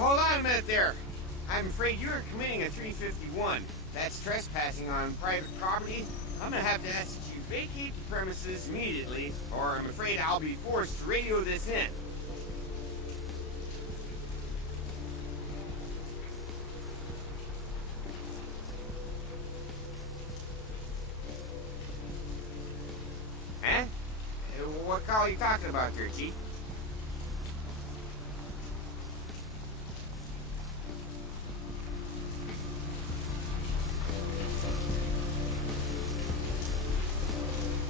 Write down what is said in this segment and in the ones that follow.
hold on a minute there. I'm afraid you're committing a 351. That's trespassing on private property. I'm gonna have to ask that you vacate the premises immediately, or I'm afraid I'll be forced to radio this in. Huh? What call are you talking about there, Chief?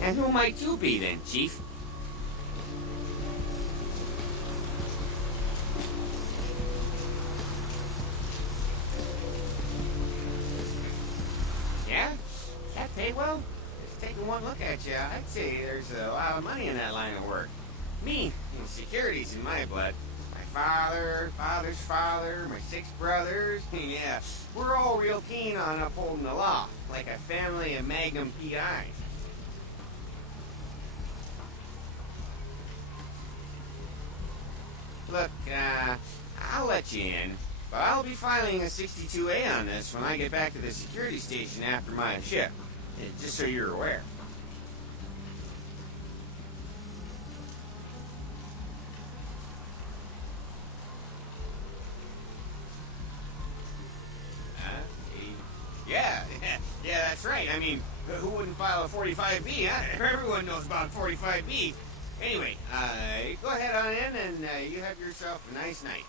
And who might you be then, Chief? Yeah? That pay well? Just taking one look at you, I'd say there's a lot of money in that line of work. Me, security's in my blood. My father, father's father, my 6 brothers, yeah, we're all real keen on upholding the law, like a family of Magnum PIs. Look, I'll let you in, but I'll be filing a 62A on this when I get back to the security station after my shift, just so you're aware. Yeah, that's right. I mean, who wouldn't file a 45B, huh? Everyone knows about 45B. Anyway, go ahead on in and you have yourself a nice night.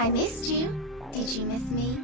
I missed you. Did you miss me?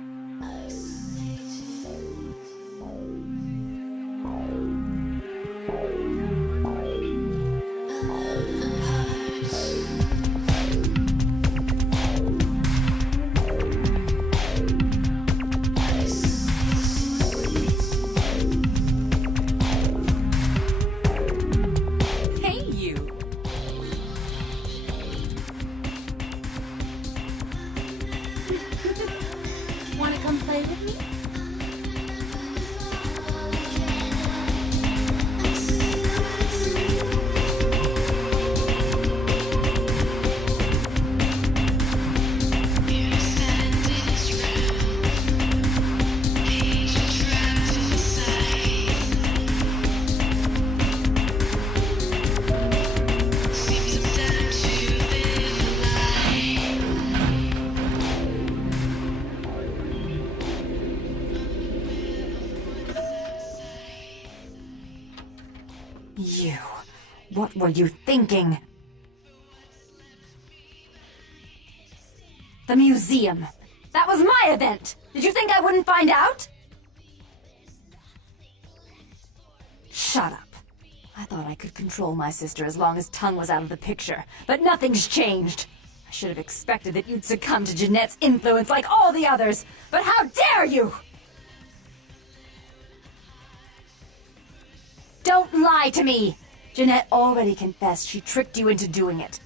Wanna come play with me? You. What were you thinking? The museum. That was my event! Did you think I wouldn't find out? Shut up. I thought I could control my sister as long as Tongue was out of the picture, but nothing's changed. I should have expected that you'd succumb to Jeanette's influence like all the others, but how dare you! Don't lie to me! Jeanette already confessed she tricked you into doing it.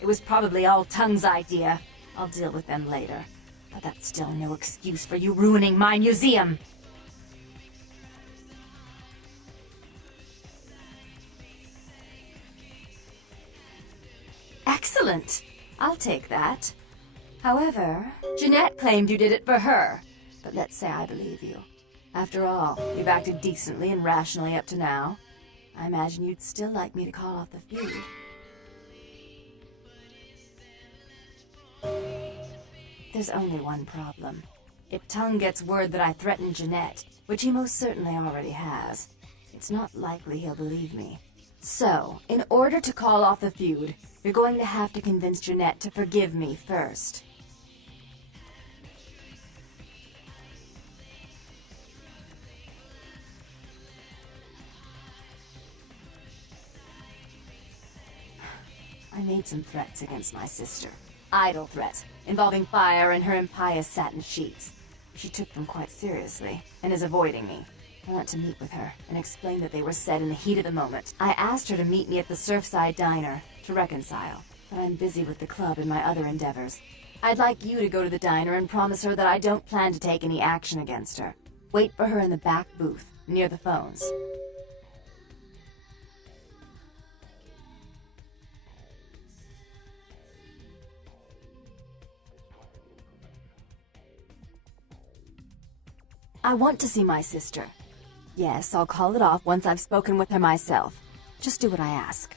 It was probably all Tongue's idea. I'll deal with them later. But that's still no excuse for you ruining my museum. Excellent. I'll take that. However, Jeanette claimed you did it for her. But let's say I believe you. After all, you've acted decently and rationally up to now. I imagine you'd still like me to call off the feud. There's only one problem. If Tongue gets word that I threatened Jeanette, which he most certainly already has, it's not likely he'll believe me. So, in order to call off the feud, you're going to have to convince Jeanette to forgive me first. I made some threats against my sister. Idle threats, involving fire and her impious satin sheets. She took them quite seriously, and is avoiding me. I want to meet with her, and explain that they were said in the heat of the moment. I asked her to meet me at the Surfside Diner, to reconcile, but I'm busy with the club and my other endeavors. I'd like you to go to the diner and promise her that I don't plan to take any action against her. Wait for her in the back booth, near the phones. I want to see my sister. Yes, I'll call it off once I've spoken with her myself. Just do what I ask.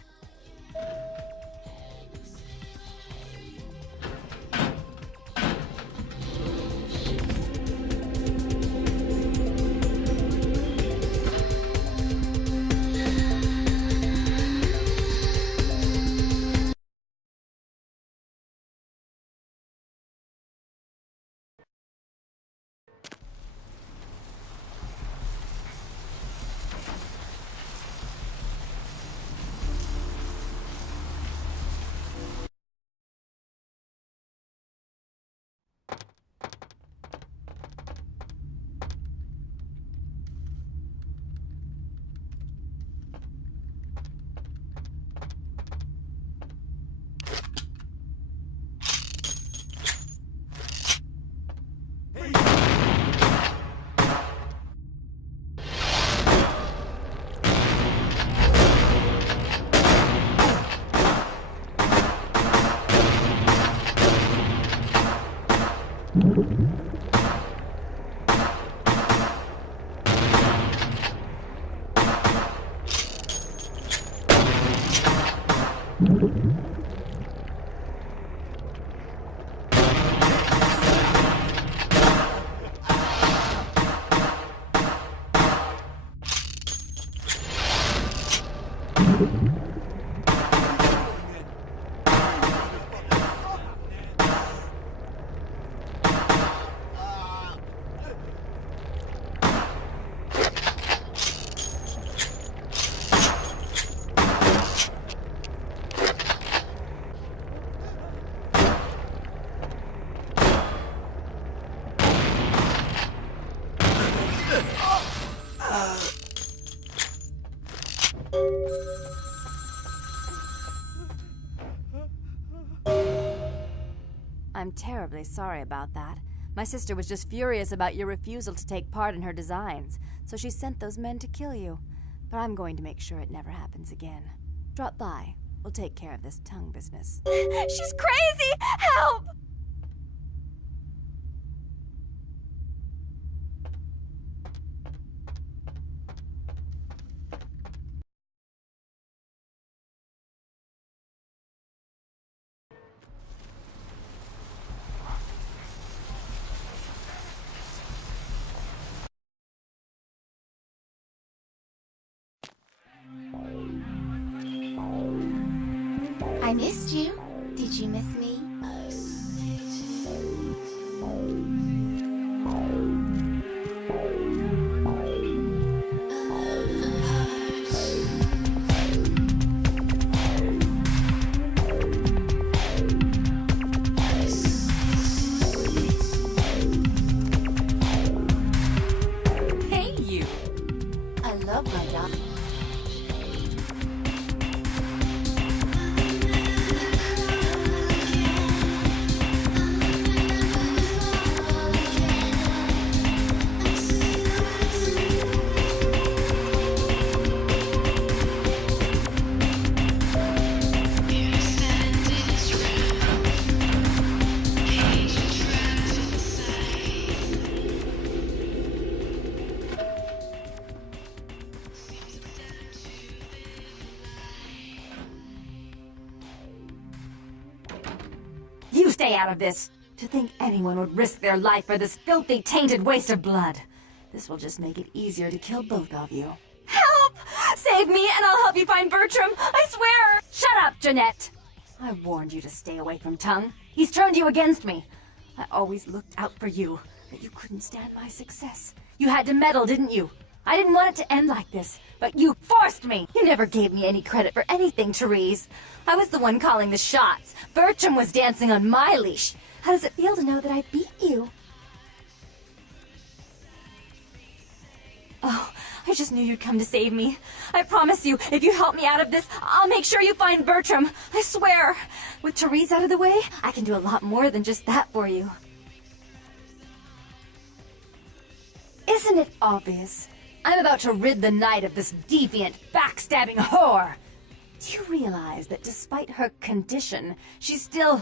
I'm terribly sorry about that. My sister was just furious about your refusal to take part in her designs, so she sent those men to kill you. But I'm going to make sure it never happens again. Drop by. We'll take care of this tongue business. She's crazy! Help! I missed you. Did you miss me? Hey, you! I love my dog. You stay out of this! To think anyone would risk their life for this filthy, tainted waste of blood. This will just make it easier to kill both of you. Help! Save me and I'll help you find Bertram! I swear! Shut up, Jeanette! I warned you to stay away from Tongue. He's turned you against me. I always looked out for you, but you couldn't stand my success. You had to meddle, didn't you? I didn't want it to end like this, but you forced me! You never gave me any credit for anything, Therese. I was the one calling the shots. Bertram was dancing on my leash. How does it feel to know that I beat you? Oh, I just knew you'd come to save me. I promise you, if you help me out of this, I'll make sure you find Bertram. I swear. With Therese out of the way, I can do a lot more than just that for you. Isn't it obvious? I'm about to rid the night of this deviant, backstabbing whore. Do you realize that despite her condition, she still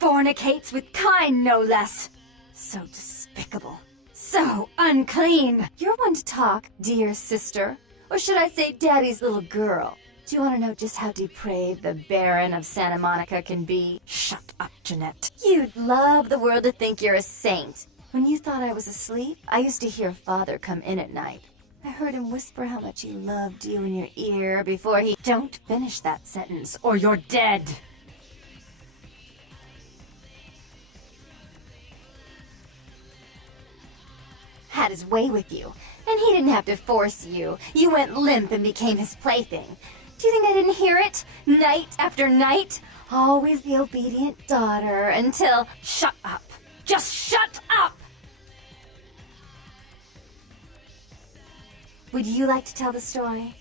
fornicates with kind, no less? So despicable. So unclean. You're one to talk, dear sister. Or should I say daddy's little girl? Do you want to know just how depraved the Baron of Santa Monica can be? Shut up, Jeanette. You'd love the world to think you're a saint. When you thought I was asleep, I used to hear Father come in at night. I heard him whisper how much he loved you in your ear before he... Don't finish that sentence, or you're dead! Had his way with you, and he didn't have to force you. You went limp and became his plaything. Do you think I didn't hear it? Night after night? Always the obedient daughter until... Shut up! Just shut up! Would you like to tell the story?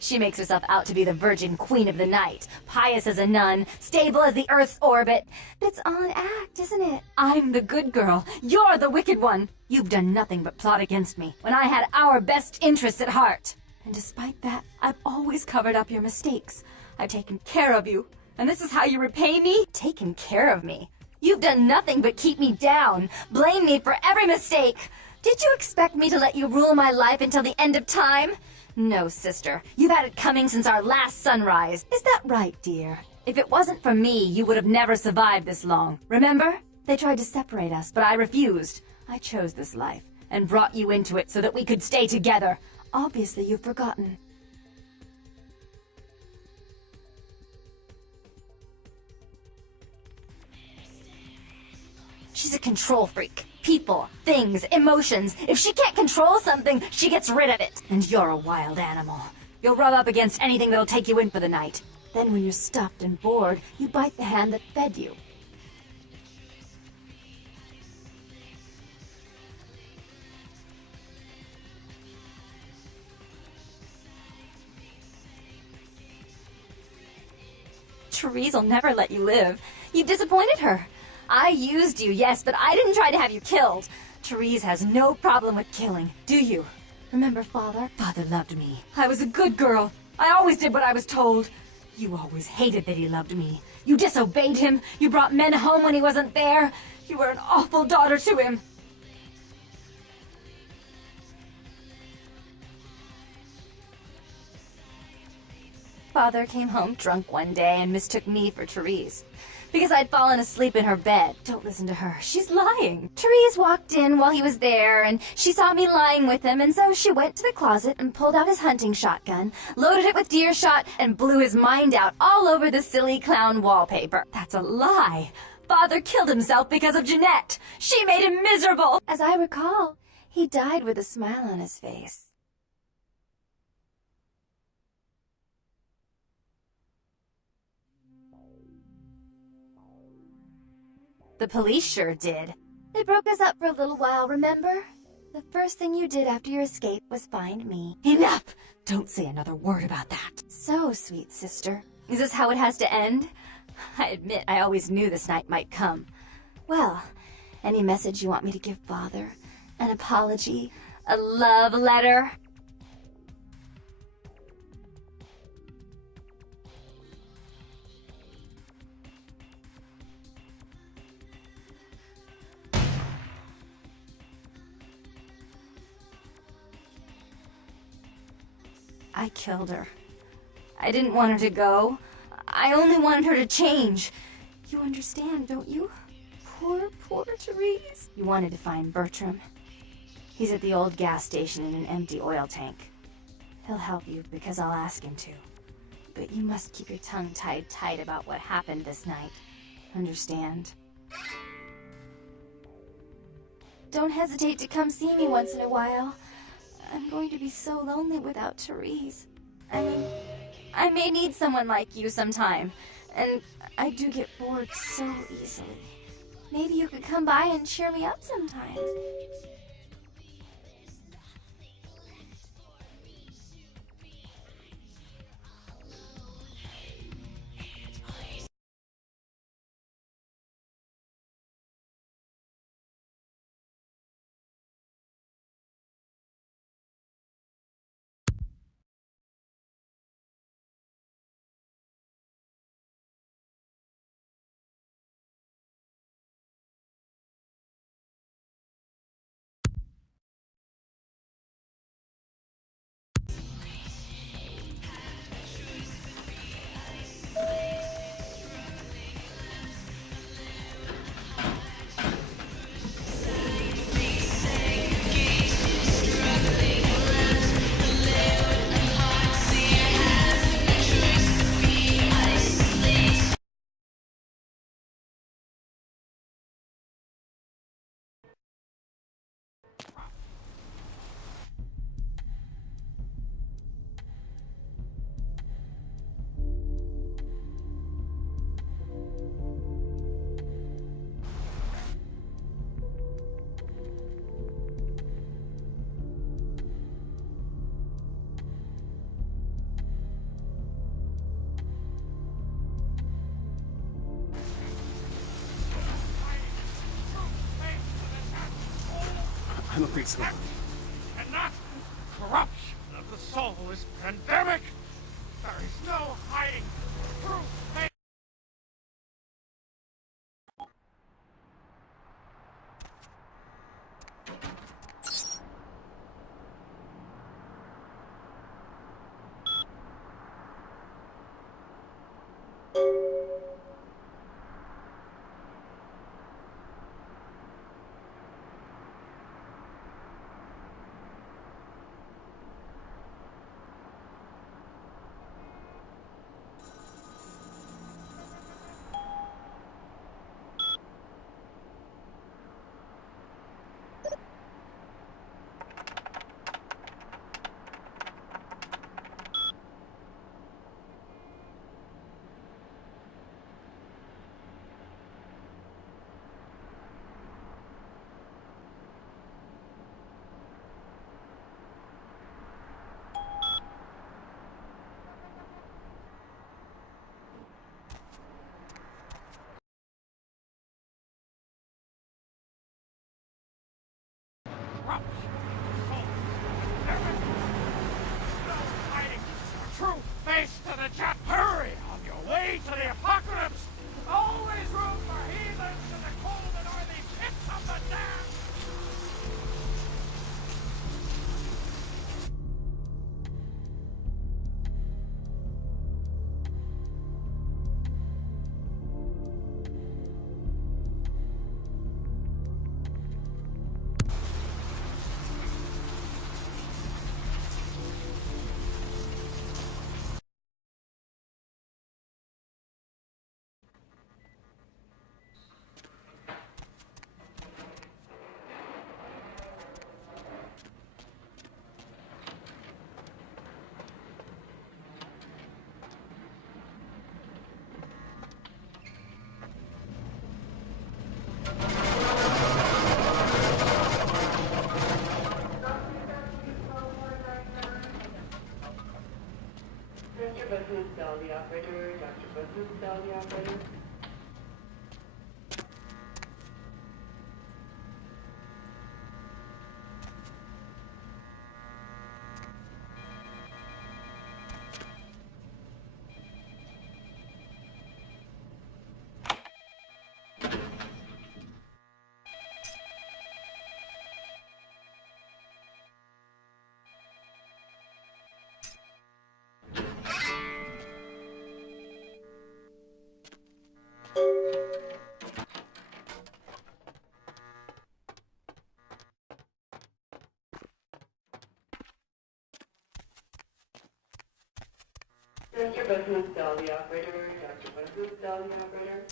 She makes herself out to be the virgin queen of the night, pious as a nun, stable as the Earth's orbit. But it's all an act, isn't it? I'm the good girl. You're the wicked one. You've done nothing but plot against me when I had our best interests at heart. And despite that, I've always covered up your mistakes. I've taken care of you. And this is how you repay me? Taken care of me? You've done nothing but keep me down, blame me for every mistake. Did you expect me to let you rule my life until the end of time? No, sister. You've had it coming since our last sunrise. Is that right, dear? If it wasn't for me, you would have never survived this long. Remember? They tried to separate us, but I refused. I chose this life and brought you into it so that we could stay together. Obviously, you've forgotten. She's a control freak. People, things, emotions. If she can't control something, she gets rid of it. And you're a wild animal. You'll rub up against anything that'll take you in for the night. Then when you're stuffed and bored, you bite the hand that fed you. Therese will never let you live. You've disappointed her. I used you, yes, but I didn't try to have you killed. Therese has no problem with killing, do you? Remember Father? Father loved me. I was a good girl. I always did what I was told. You always hated that he loved me. You disobeyed him. You brought men home when he wasn't there. You were an awful daughter to him. Father came home drunk one day and mistook me for Therese. Because I'd fallen asleep in her bed. Don't listen to her. She's lying. Therese walked in while he was there, and she saw me lying with him, and so she went to the closet and pulled out his hunting shotgun, loaded it with deer shot, and blew his mind out all over the silly clown wallpaper. That's a lie. Father killed himself because of Jeanette. She made him miserable. As I recall, he died with a smile on his face. The police sure did. They broke us up for a little while, remember? The first thing you did after your escape was find me. Enough! Don't say another word about that. So, sweet sister. Is this how it has to end? I admit I always knew this night might come. Well, any message you want me to give Father? An apology? A love letter? I killed her. I didn't want her to go. I only wanted her to change. You understand, don't you? Poor, poor Therese. You wanted to find Bertram. He's at the old gas station in an empty oil tank. He'll help you because I'll ask him to. But you must keep your tongue tied tight about what happened this night. Understand? Don't hesitate to come see me once in a while. I'm going to be so lonely without Therese. I may need someone like you sometime, and I do get bored so easily. Maybe you could come by and cheer me up sometime. I'm afraid so. And not corruption of the soul is pandemic. There is no hiding true faith. to the apocalypse! Always room for heathens in the cold and oily pits of the damned! Mr. Business, tell the operator. Dr. Business, tell the operator. Mr. Business, tell the operator. Dr. Business, tell the operator.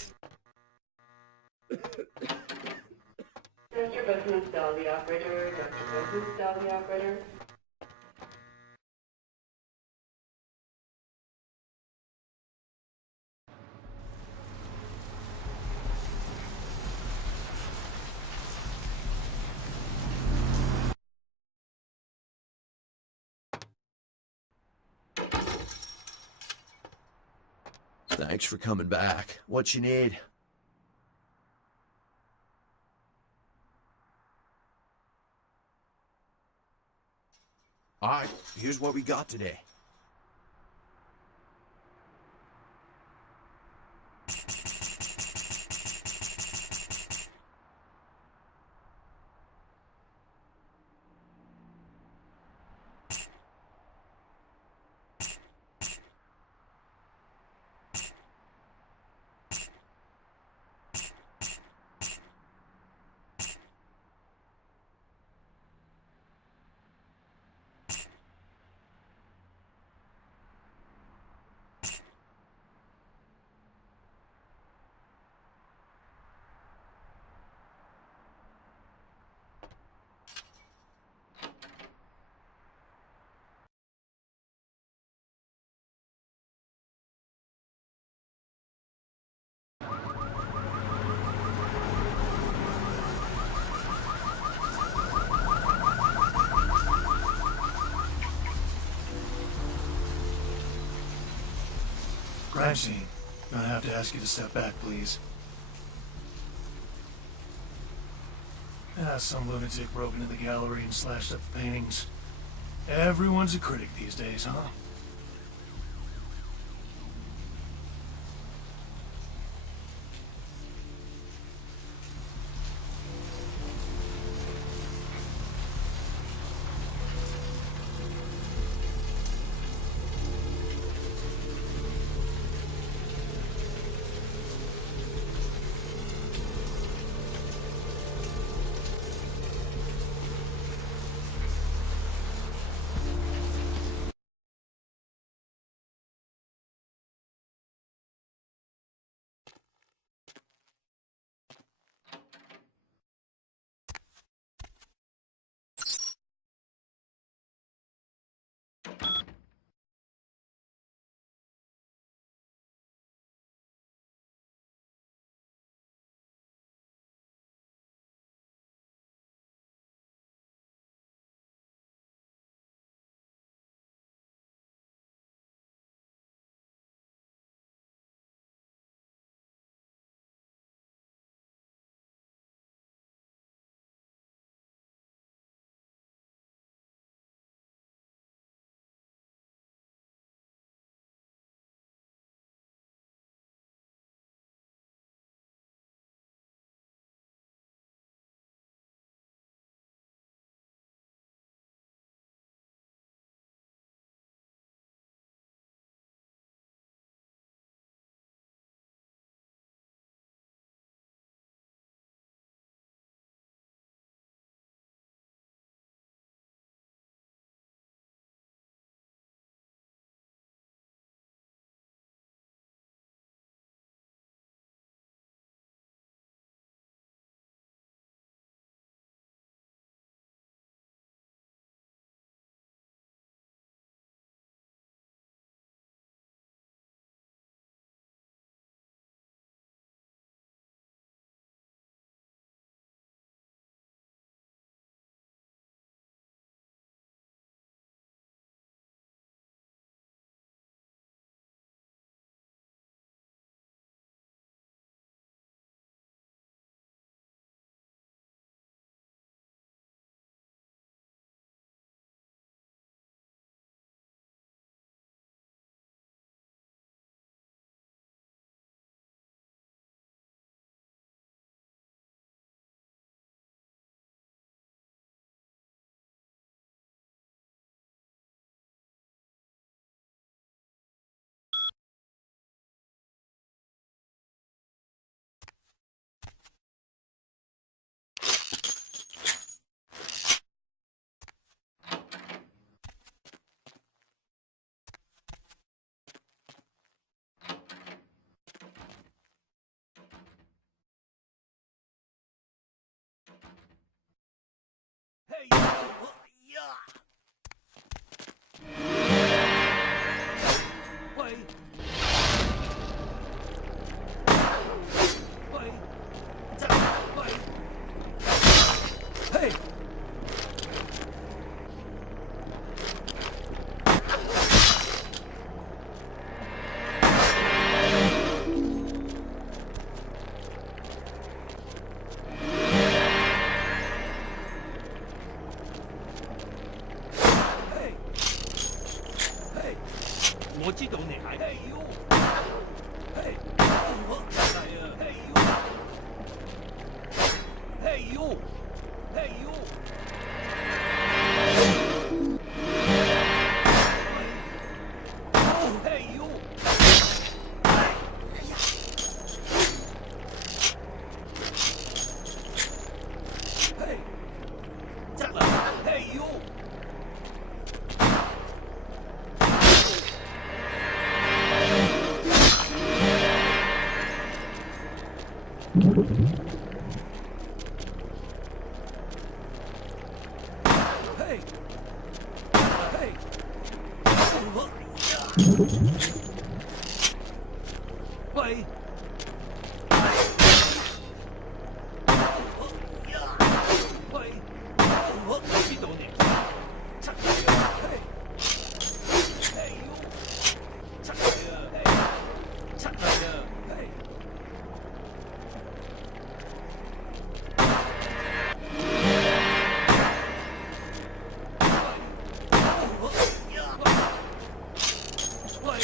Mr. Business, tell the operator. Dr. Business, tell the operator. Thanks for coming back. What you need? Alright, here's what we got today. Crime scene. I have to ask you to step back, please. Some lunatic broke into the gallery and slashed up the paintings. Everyone's a critic these days, huh? 知道你係。Hey you！ Hey！ 我真係啊 ！Hey you！ Hey you！ Hey you！ Hey you！ Hey！ 得啦 ！Hey you！ Hey! Hey! Play! Play! 我知道你。Hey! Hey you! 出嚟啊！ Hey! 出嚟啊！ Hey! Play!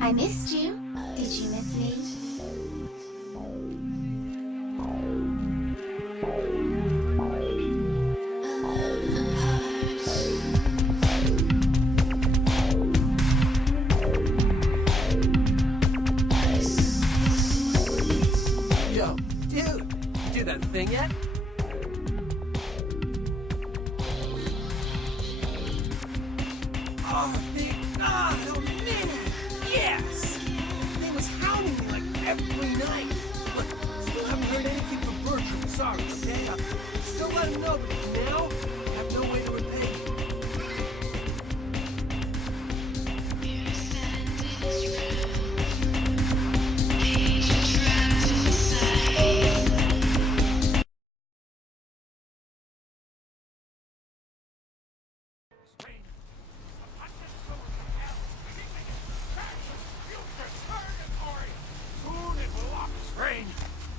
I missed you. Did you miss me? Yo, dude, you do that thing yet? Oh, man! Yes! They was hounding me like every night. Look, still haven't heard anything from Ventrue. Sorry, okay? Still let him know, but now I have no way to repay you.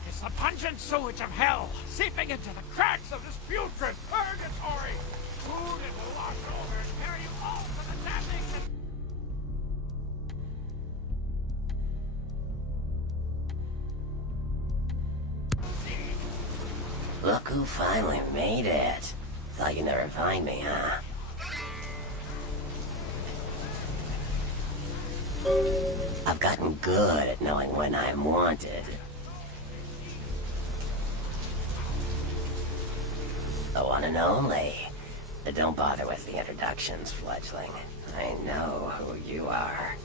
It's the pungent sewage of hell, seeping into the cracks of this putrid purgatory. Soon it will wash over and carry you all to the damnation. Look who finally made it. Thought you'd never find me, huh? I've gotten good at knowing when I'm wanted. The one and only. Don't bother with the introductions, fledgling. I know who you are.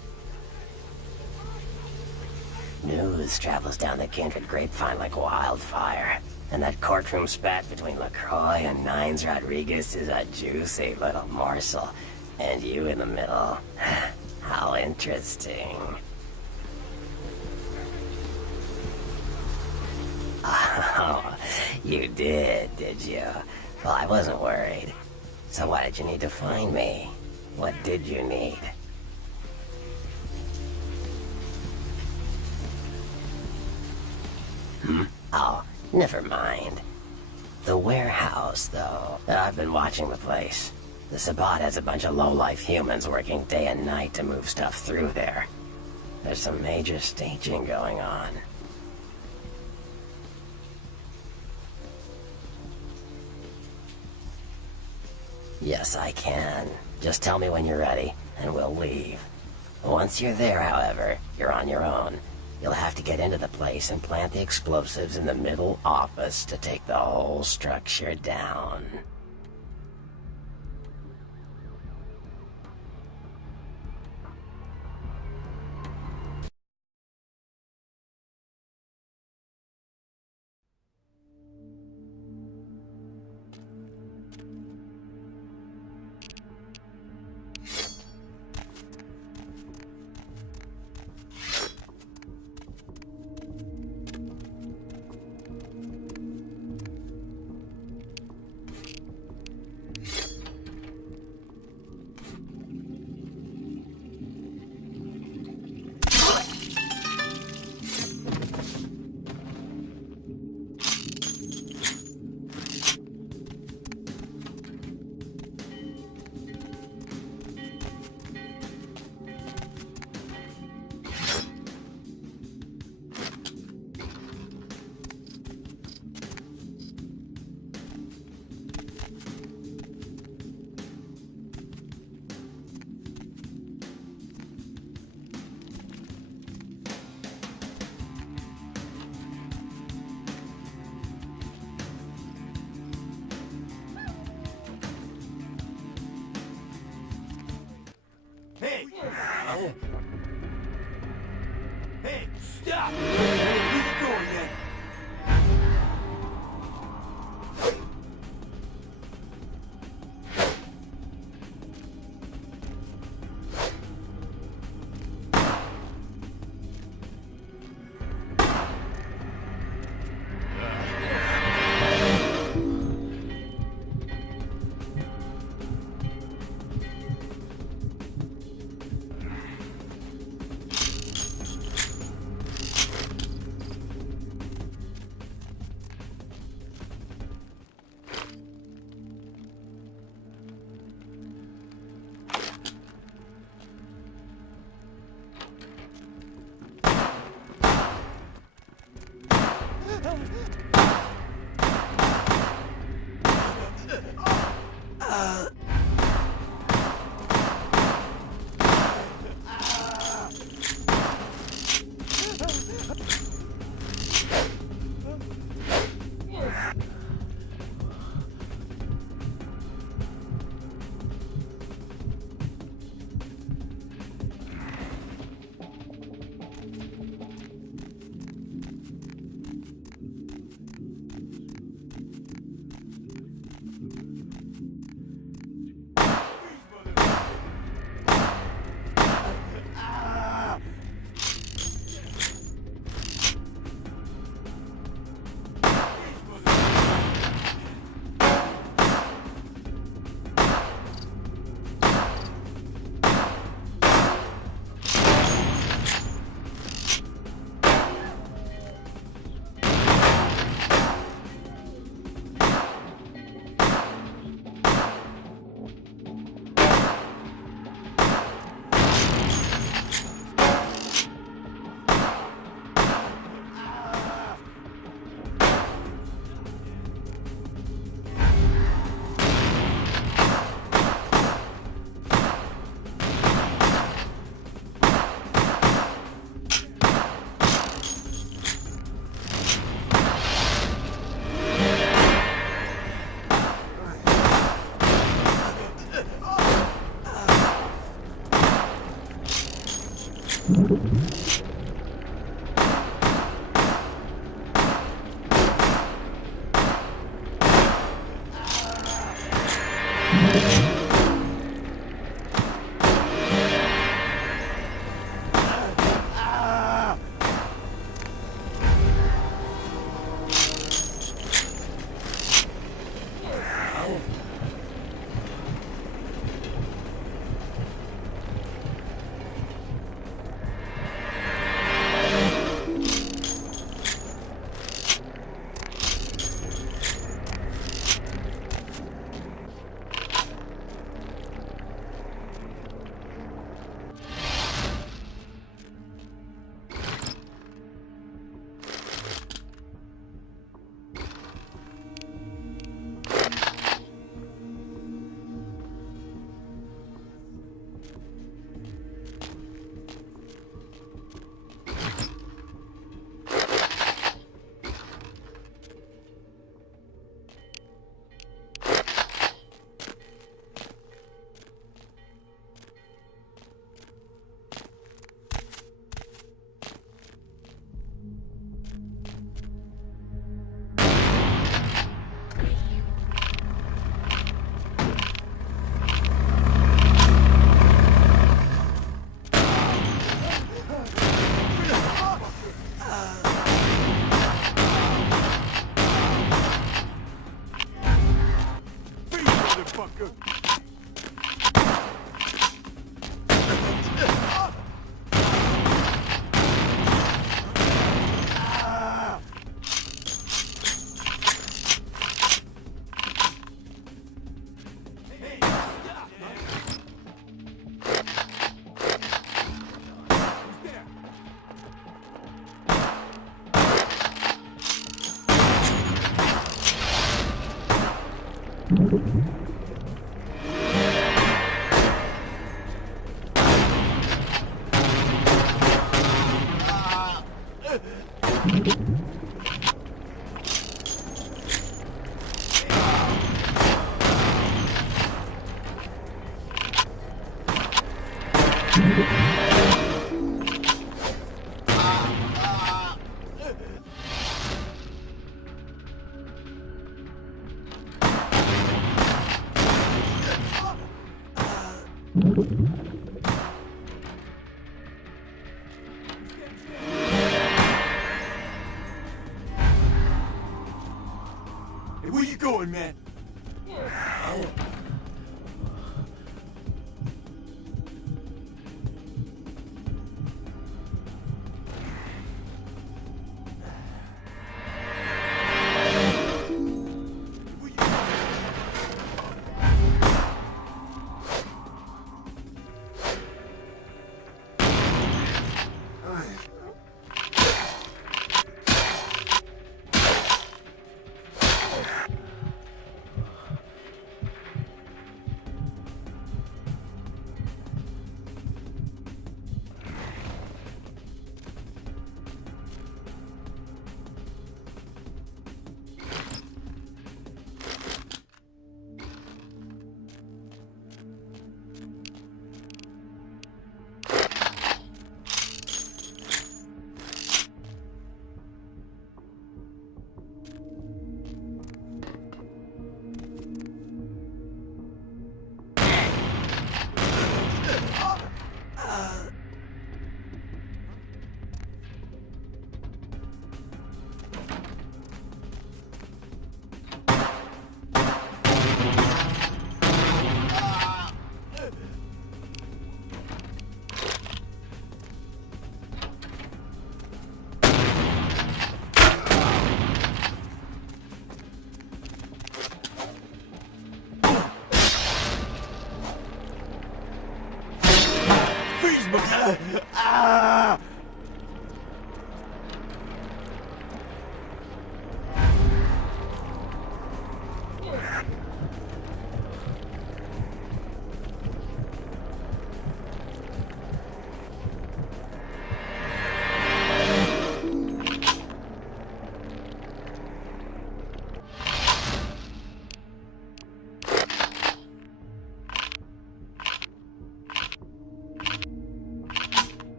News travels down the kindred grapevine like wildfire. And that courtroom spat between LaCroix and Nines Rodriguez is a juicy little morsel. And you in the middle. How interesting. Oh, you did you? Well, I wasn't worried. So why did you need to find me? What did you need? Oh, never mind. The warehouse, though. I've been watching the place. The Sabbat has a bunch of low-life humans working day and night to move stuff through there. There's some major staging going on. Yes, I can. Just tell me when you're ready, and we'll leave. Once you're there, however, you're on your own. You'll have to get into the place and plant the explosives in the middle office to take the whole structure down. Hey! Hey, stop! Where are you going then? motherfucker! Hey, where you going, man?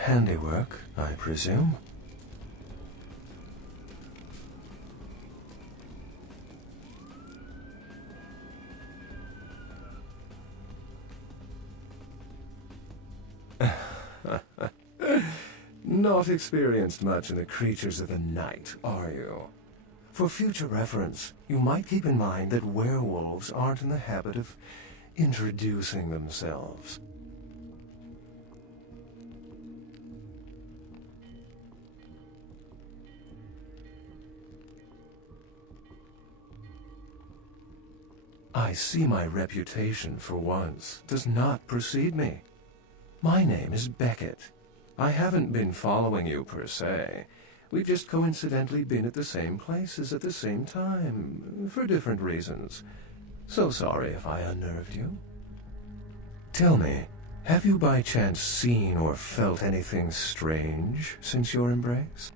handiwork, I presume? Not experienced much in the creatures of the night, are you? For future reference, you might keep in mind that werewolves aren't in the habit of introducing themselves. I see my reputation, for once, does not precede me. My name is Beckett. I haven't been following you, per se. We've just coincidentally been at the same places at the same time, for different reasons. So sorry if I unnerved you. Tell me, have you by chance seen or felt anything strange since your embrace?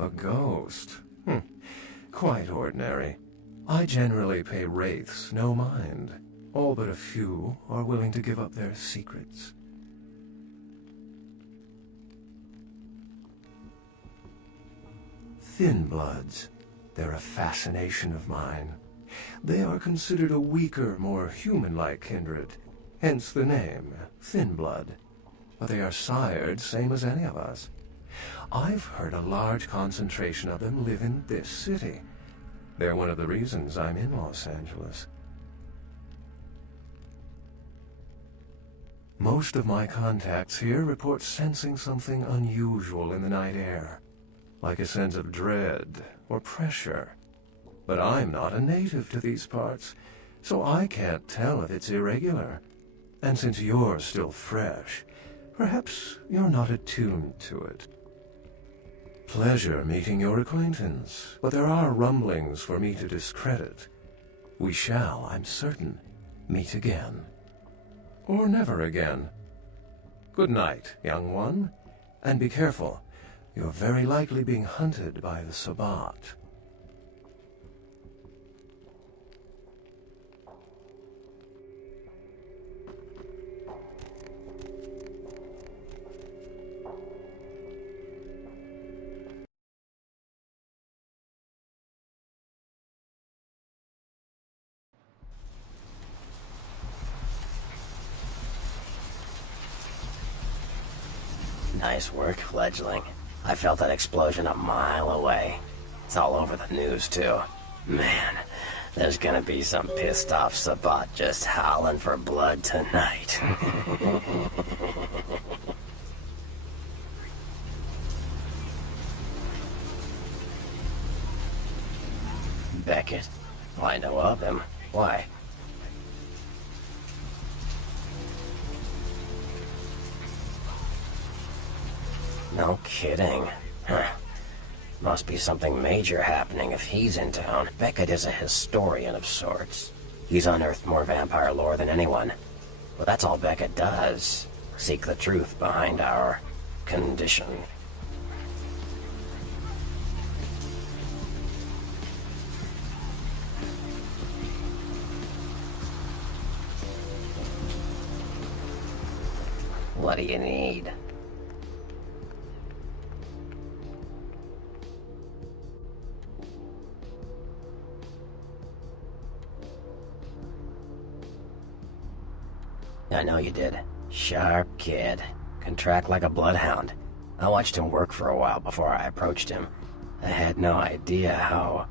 A ghost? Quite ordinary. I generally pay wraiths no mind. All but a few are willing to give up their secrets. Thin bloods. They're a fascination of mine. They are considered a weaker, more human-like kindred, hence the name, Thin Blood. But they are sired same as any of us. I've heard a large concentration of them live in this city. They're one of the reasons I'm in Los Angeles. Most of my contacts here report sensing something unusual in the night air, like a sense of dread or pressure. But I'm not a native to these parts, so I can't tell if it's irregular. And since you're still fresh, perhaps you're not attuned to it. Pleasure meeting your acquaintance, but there are rumblings for me to discredit. We shall, I'm certain, meet again. Or never again. Good night, young one, and be careful. You're very likely being hunted by the Sabbat. Nice work, fledgling. I felt that explosion a mile away. It's all over the news, too. Man, there's gonna be some pissed-off Sabbat just howling for blood tonight. Beckett? Well, I know of him. Why? No kidding. Huh. Must be something major happening if he's in town. Beckett is a historian of sorts. He's unearthed more vampire lore than anyone. But that's all Beckett does. Seek the truth behind our condition. What do you need? I know you did. Sharp kid. Can track like a bloodhound. I watched him work for a while before I approached him. I had no idea how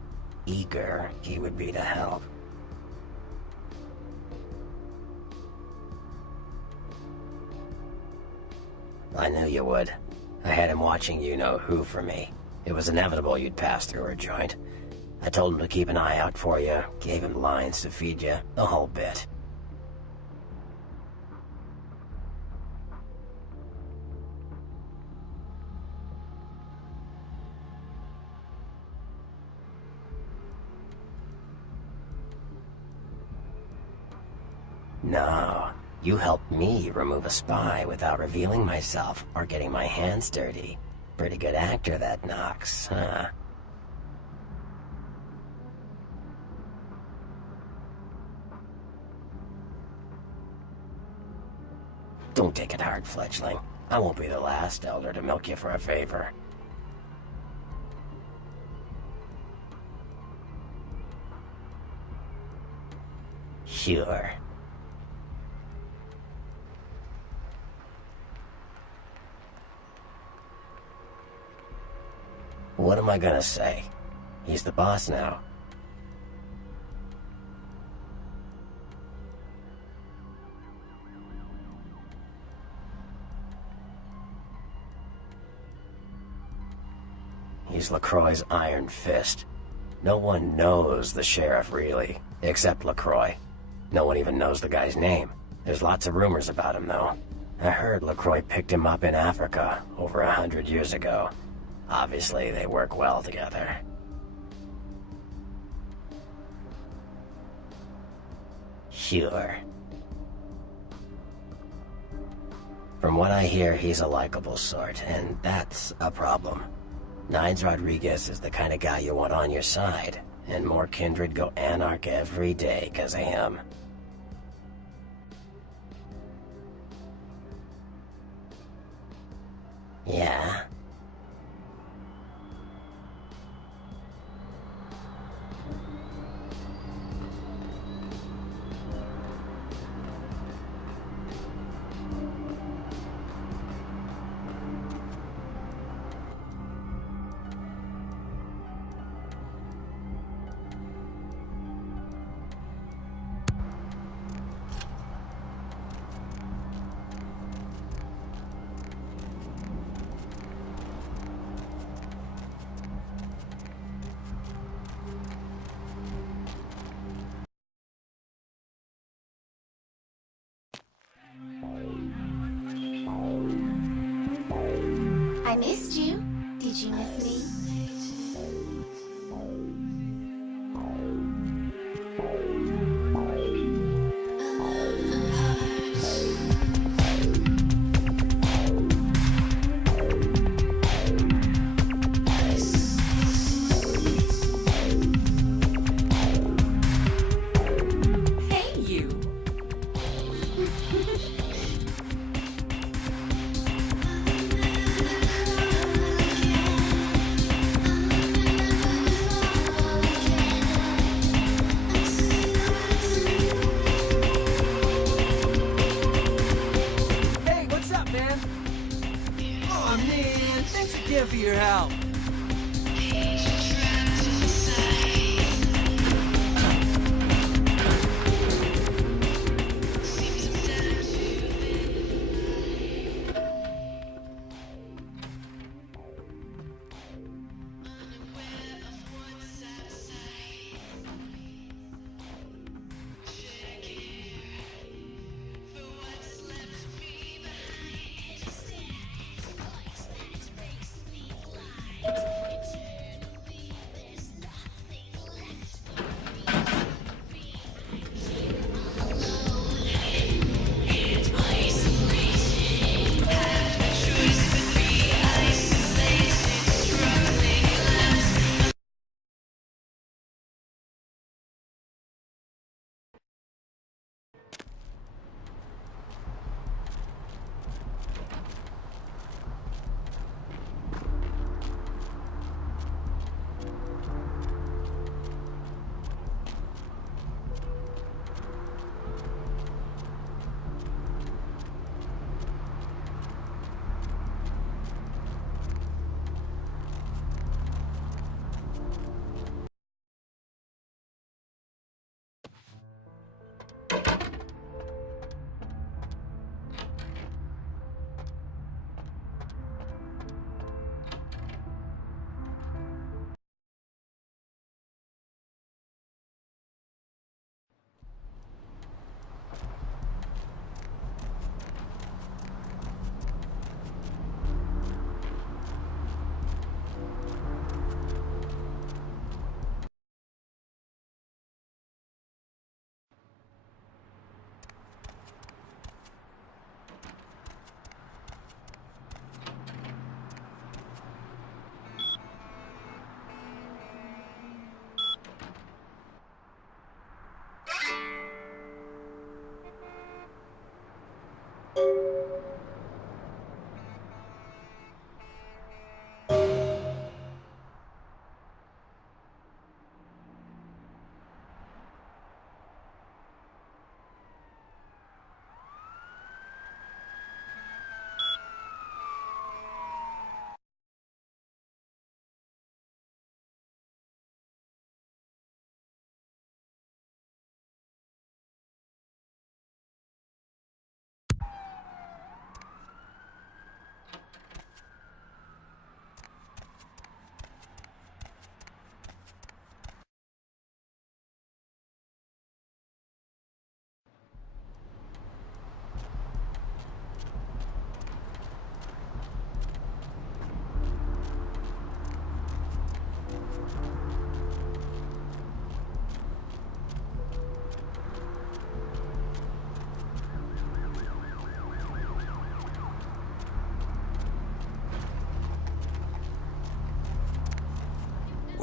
eager he would be to help. I knew you would. I had him watching you-know-who for me. It was inevitable you'd pass through her joint. I told him to keep an eye out for you, gave him lines to feed you, the whole bit. No, you helped me remove a spy without revealing myself or getting my hands dirty. Pretty good actor, that Knox, huh? Don't take it hard, fledgling. I won't be the last elder to milk you for a favor. Sure. What am I gonna say? He's the boss now. He's LaCroix's Iron Fist. No one knows the sheriff, really, except LaCroix. No one even knows the guy's name. There's lots of rumors about him, though. I heard LaCroix picked him up in Africa over 100 years ago. Obviously, they work well together. Sure. From what I hear, he's a likable sort, and that's a problem. Nines Rodriguez is the kind of guy you want on your side, and more kindred go anarch every day because of him. Yeah? I missed you. Did you miss me? Hey, you! Hey, what's up, man? Oh man, thanks again for your help.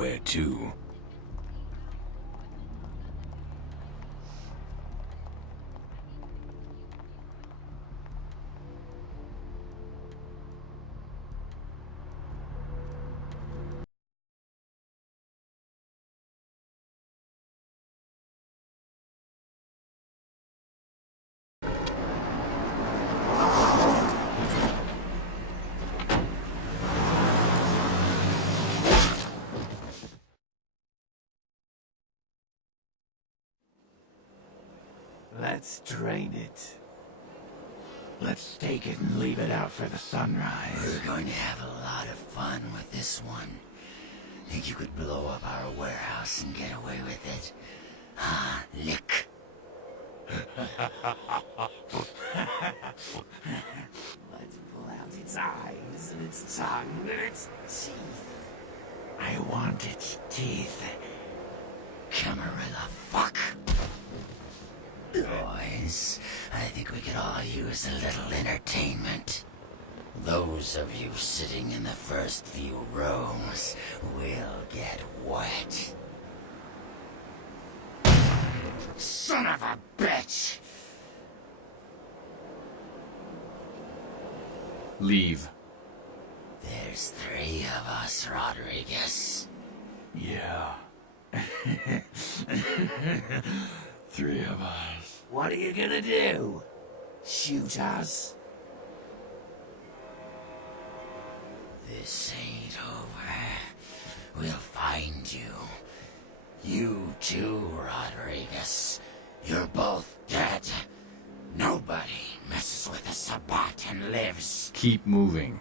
Where to? Let's drain it. Let's take it and leave it out for the sunrise. We're going to have a lot of fun with this one. Think you could blow up our warehouse and get away with it? Huh, Lick? Let's pull out its eyes and its tongue and its teeth. I want its teeth. Camarilla fuck. Boys, I think we could all use a little entertainment. Those of you sitting in the first few rows will get wet. Son of a bitch! Leave. There's 3 of us, Rodriguez. Yeah. 3 of us. What are you gonna do? Shoot us? This ain't over. We'll find you. You too, Rodriguez. You're both dead. Nobody messes with a Sabbat and lives. Keep moving.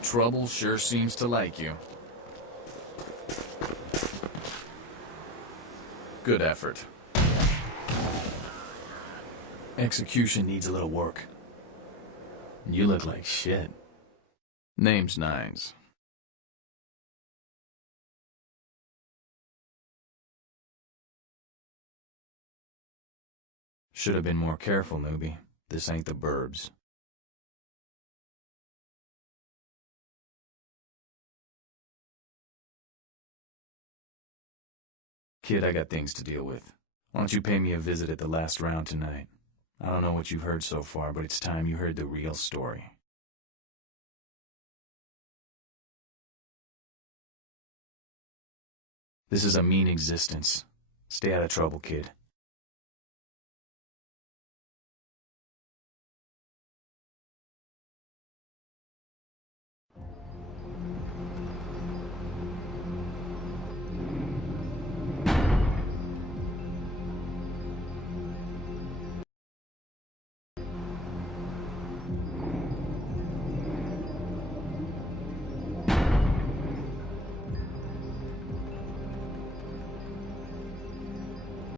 Trouble sure seems to like you. Good effort. Execution needs a little work. You look like shit. Name's Nines. Should have been more careful, newbie. This ain't the burbs. Kid, I got things to deal with. Why don't you pay me a visit at the last round tonight? I don't know what you've heard so far, but it's time you heard the real story. This is a mean existence. Stay out of trouble, kid.